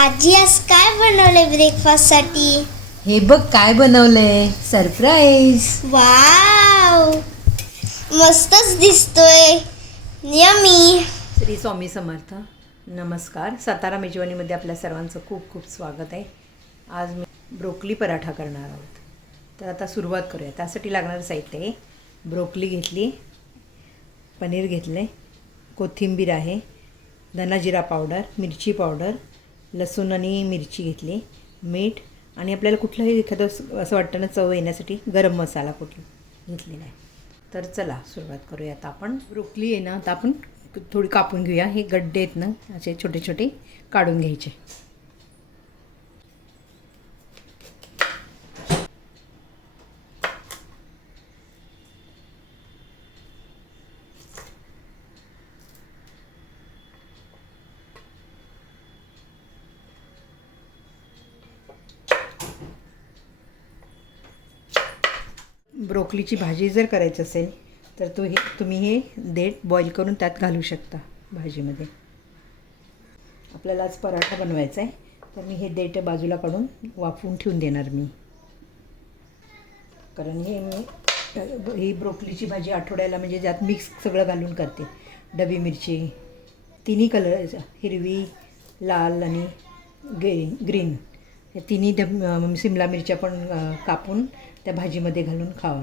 आजी आज काय बनवले ब्रेकफास्टसाठी? हे बघ काय बनवलंय, सरप्राईज. वाव, मस्तच दिसतोय. यमी. श्री स्वामी समर्थ. नमस्कार. सातारा मेजवानीमध्ये आपल्या सर्वांचं खूप खूप स्वागत आहे. आज मी ब्रोकली पराठा करणार आहोत. तर आता सुरुवात करूया. त्यासाठी लागणारं साहित्य आहे, ब्रोकली घेतली, पनीर घेतले, कोथिंबीर आहे, धना जिरा पावडर, मिरची पावडर, लसूण आणि मिरची घेतली, मीठ आणि आपल्याला कुठलंही एखादं असं वाटतं ना चव येण्यासाठी गरम मसाला कुठला घेतलेला आहे. तर चला सुरुवात करूया. आता आपण ब्रोकली आहे ना, आता आपण थोडी कापून घेऊया. हे गड्डे आहेत ना असे छोटे छोटे काढून घ्यायचे. ब्रोकलीची भाजी जर करायची असेल तर तुम्ही हे देठ बॉईल करून त्यात घालू शकता भाजीमध्ये. आपल्याला आज पराठा बनवायचा आहे, तर मी हे देठ बाजूला काढून वाफवून ठेवून देणार मी. कारण ही ब्रोकलीची भाजी आठवड्याला म्हणजे ज्यात मिक्स सगळं घालून करते. डबी मिरची, तिन्ही कलर, हिरवी, लाल आणि ग्रीन, या तिन्ही सिमला मिरच्या पण कापून त्या भाजीमध्ये घालून खावा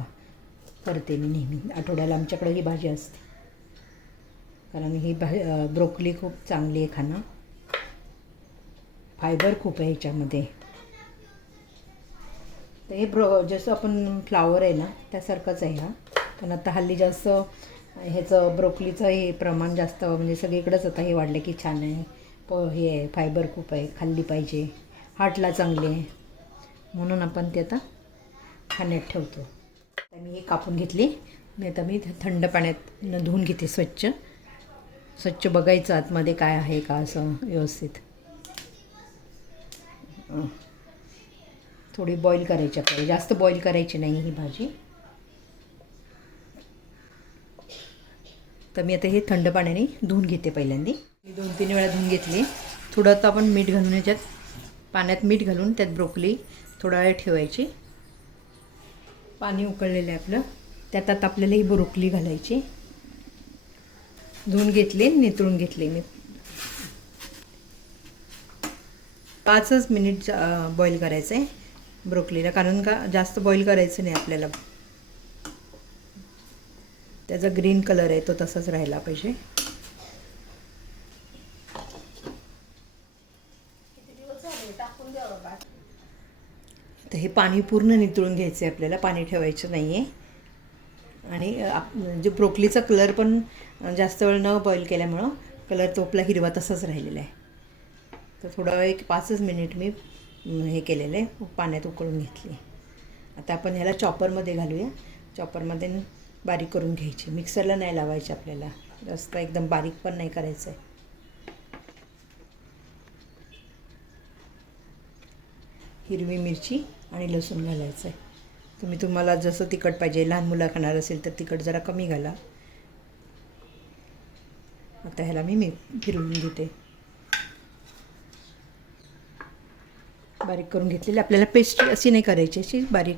करते मी नेहमी. आठवड्याला आमच्याकडे ही भाजी असते, कारण ही ब्रोकली खूप चांगली आहे खाणं. फायबर खूप आहे ह्याच्यामध्ये. तर हे जसं आपण फ्लावर आहे ना त्यासारखंच आहे हा. पण आता हल्ली जास्त ह्याचं ब्रोकलीचं हे प्रमाण जास्त म्हणजे सगळीकडेच आता हे वाढलं की छान आहे, हे आहे, फायबर खूप आहे, खाल्ली पाहिजे, हार्टला चांगले आहे, म्हणून आपण ते आता खाण्यात ठेवतो. तर मी हे कापून घेतली. आता मी थंड पाण्यात धुवून घेते. स्वच्छ बघायचं आतमध्ये काय आहे का असं व्यवस्थित. थोडी बॉईल करायची आपल्याला, जास्त बॉईल करायची नाही ही भाजी. तर मी आता हे थंड पाण्याने धुवून घेते. पहिल्यांदा मी 2-3 वेळा धुवून घेतली. थोडं आता आपण मीठ घालून याच्यात पाण्यात मीठ घालून त्यात ब्रोकली थोडा वेळ ठेवायची. पाणी उकळलेलं आहे आपलं, त्यात आता आपल्याला ही ब्रोकली घालायची. धुवून घेतली, नितळून घेतली मी. 5 मिनिट बॉईल करायचं आहे ब्रोकलीला, कारण का जास्त बॉईल करायचं नाही आपल्याला. त्याचा ग्रीन कलर आहे तो तसाच राहायला पाहिजे. तर हे पाणी पूर्ण नितळून घ्यायचं आहे आपल्याला, पाणी ठेवायचं नाही आहे. आणि जे ब्रोकलीचा कलर पण जास्त वेळ न बॉईल केल्यामुळं कलर तो आपला हिरवा तसाच राहिलेला आहे. तर थोडा वेळ 5 मिनिट मी हे केलेलं आहे, पाण्यात उकळून घेतली. आता आपण ह्याला चॉपरमध्ये घालूया. चॉपरमध्ये बारीक करून घ्यायची. मिक्सरला नाही लावायची आपल्याला, जास्त एकदम बारीक पण नाही करायचं आहे. हिरवी मिरची आणि लसूण घालायचं आहे. तुम्हाला जसं तिखट पाहिजे, लहान मुलं खाणार असेल तर तिखट जरा कमी घाला. आता ह्याला मी फिरवून घेते. बारीक करून घेतलेली आपल्याला पेस्ट अशी नाही करायची, अशी बारीक,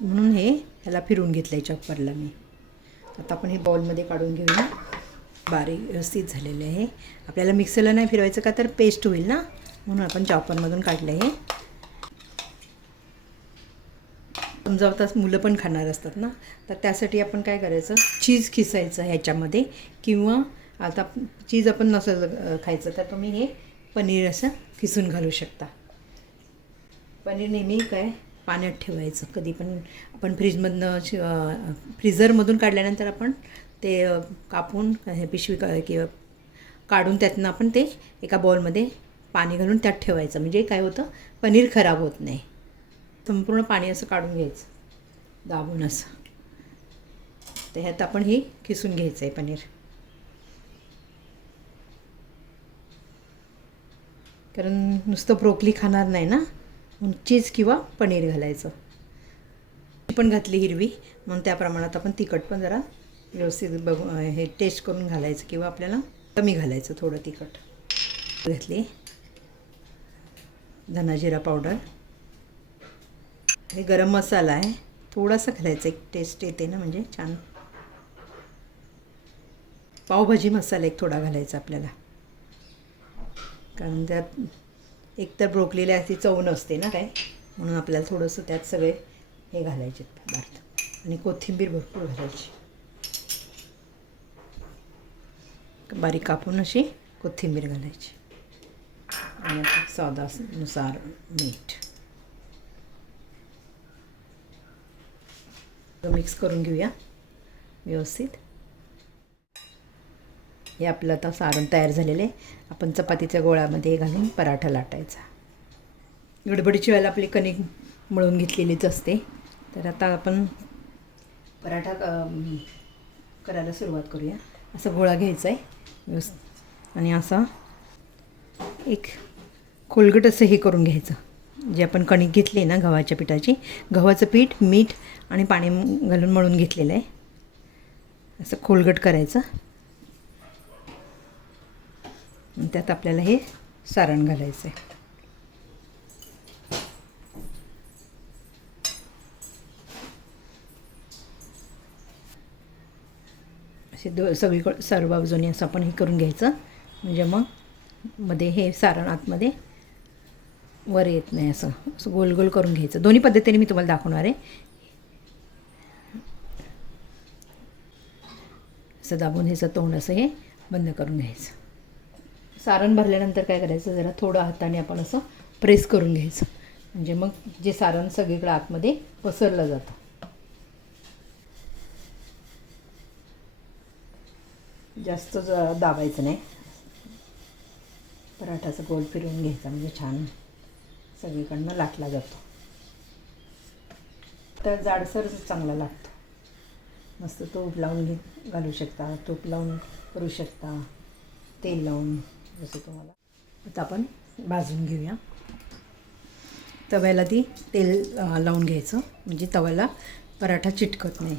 म्हणून ह्याला फिरवून घेतलं आहे चॉपरला मी. आता आपण हे बाउलमध्ये काढून घेऊया. बारीक व्यवस्थित झालेलं आहे. आपल्याला मिक्सरला नाही फिरवायचं का तर पेस्ट होईल ना, म्हणून आपण चॉपरमधून काढलं आहे. समजा आता मुलं पण खाणार असतात ना, तर त्यासाठी आपण काय करायचं, चीज खिसायचं ह्याच्यामध्ये, किंवा आता चीज आपण नसं खायचं तर तुम्ही हे पनीर असं खिसून घालू शकता. पनीर नेहमी काय पाण्यात ठेवायचं. कधी पण आपण फ्रीझरमधून काढल्यानंतर आपण ते कापून हे पिशवी किंवा काढून त्यातनं आपण ते एका बाउलमध्ये पाणी घालून त्यात ठेवायचं. म्हणजे काय होतं, पनीर खराब होत नाही. संपूर्ण पाणी असं काढून घ्यायचं दाबून असं. तर ह्यात आपण हे खिसून घ्यायचं आहे पनीर. कारण नुसतं ब्रोकली खाणार नाही ना, चीज किंवा पनीर घालायचं. पण घातली हिरवी म्हणून त्या प्रमाणात आपण तिखट पण जरा व्यवस्थित बघून हे टेस्ट करून घालायचं, किंवा आपल्याला कमी घालायचं थोडं तिखट. घातली धना जिरा पावडर, हे गरम मसाला आहे, थोडासा घालायचा, एक टेस्ट येते ना म्हणजे छान. पावभाजी मसाला एक थोडा घालायचा आपल्याला, कारण त्यात एकतर ब्रोकलीला अशी चव नसते ना काय, म्हणून आपल्याला थोडंसं त्यात सगळे हे घालायचे पदार्थ. आणि कोथिंबीर भरपूर घालायची, बारीक कापून अशी कोथिंबीर घालायची. आणि स्वादानुसार मीठ. मिक्स करून घेऊया व्यवस्थित. हे आपलं आता सारण तयार झालेलं आहे. आपण चपातीच्या गोळ्यामध्ये घालून पराठा लाटायचा. गडबडीच्या वेळेला आपली कणिक मळून घेतलेलीच असते. तर आता आपण पराठा करायला सुरुवात करूया. असा गोळा घ्यायचा आहे व्यवस्थित आणि असा एक खोलगट असं हे करून घ्यायचं. जे आपण कणिक घेतली आहे ना गव्हाच्या पिठाची, गव्हाचं पीठ, मीठ आणि पाणी घालून मळून घेतलेलं आहे. असं खोलगट करायचं. त्यात आपल्याला हे सारण घालायचं आहे. असे सगळीकडे सर्व बाजूनी असं आपण हे करून घ्यायचं, म्हणजे मग मध्ये हे सारण आतमध्ये वर येत नाही. असं असं गोल गोल करून घ्यायचं. दोन्ही पद्धतीने मी तुम्हाला दाखवणार आहे. असं दाबून ह्याचं तोंड असं हे बंद करून घ्यायचं. सारण भरल्यानंतर काय करायचं, जरा थोडं हाताने आपण असं प्रेस करून घ्यायचं, म्हणजे मग जे सारण सगळीकडे आतमध्ये पसरलं जातं. जास्त दाबायचं नाही. पराठाचं गोल फिरवून घ्यायचा, म्हणजे छान सगळीकडनं लाटला जातो. तर जाडसर चांगला लागतो. मस्त तूप लावून घालू शकता, तूप लावून करू शकता, तेल लावून, जसं तुम्हाला. आता आपण भाजून घेऊया. तव्याला ती तेल लावून घ्यायचं, म्हणजे तव्याला पराठा चिटकत नाही.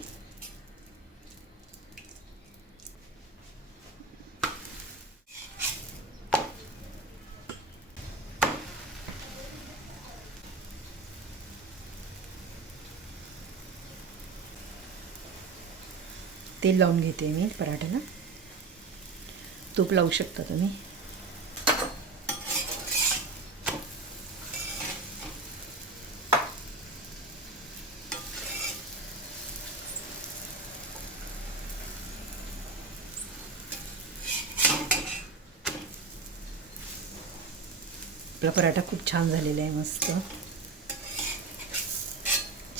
तेल लावून घेते मी पराठ्याला. तूप लावू शकता तुम्ही. आपला पराठा खूप छान झालेला आहे. मस्त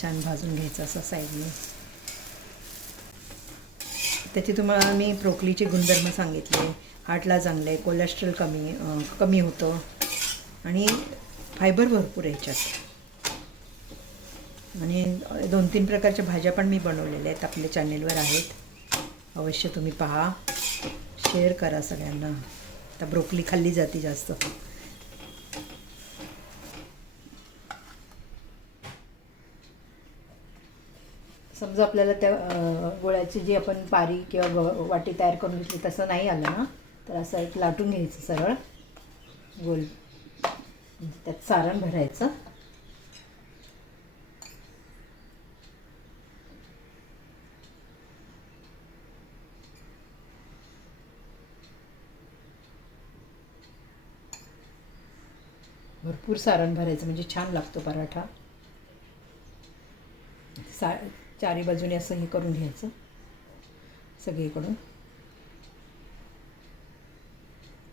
छान भाजून घ्यायचा असं साईडने. त्याचे तुम्हाला मी ब्रोकलीचे गुणधर्म सांगितले. हार्टला चांगलं आहे, कोलेस्ट्रॉल कमी होतं आणि फायबर भरपूर आहे ह्याच्यात. आणि 2-3 प्रकारच्या भाज्या पण मी बनवलेल्या आहेत, आपल्या चॅनेलवर आहेत. अवश्य तुम्ही पहा, शेअर करा सगळ्यांना. आता ब्रोकली खाल्ली जाते जास्त. समजा आपल्याला त्या गोळ्याची जी आपण पारी किंवा वाटी तयार करून घेतली तसं नाही आलं ना, तर असं एक लाटून घ्यायचं सरळ गोल. त्यात सारण भरायचं. भरपूर सारण भरायचं, म्हणजे छान लागतो पराठा. चारी बाजूने असं हे करून घ्यायचं सगळीकडून.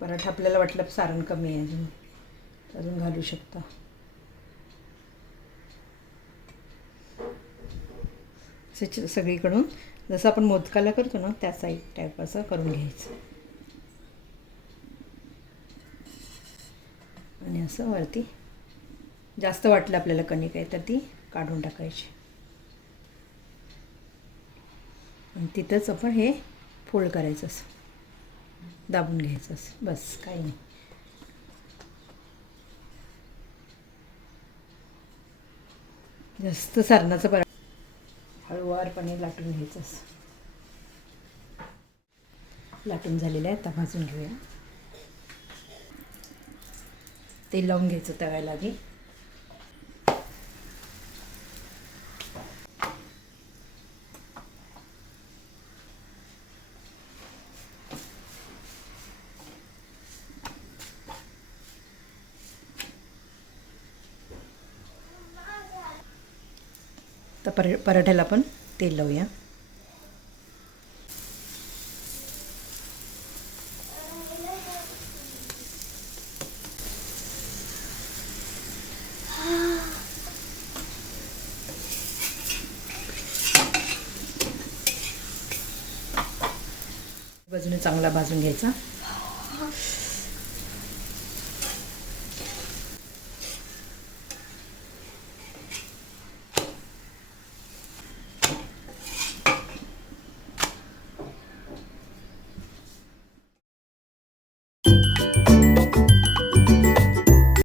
पराठा आपल्याला वाटलं सारण कमी आहे अजून घालू शकता. सगळीकडून जसं आपण मोदकाला करतो ना त्या साईड टाईप असं करून घ्यायचं. आणि असं वरती जास्त वाटलं आपल्याला कणिक आहे तर ती काढून टाकायची. आणि तिथंच आपण हे फोल्ड करायचं, असं दाबून घ्यायचं असं. बस, काही नाही. जास्त सारणाचं पराठा हळूवारपणे लाटून घ्यायचं असं. लाटून झालेलं आहे, आता भाजून घेऊया. तेल लावून घ्यायचं तव्याला आधी. तर पराठ्याला पण तेल लावूया. बाजूने चांगला भाजून घ्यायचा.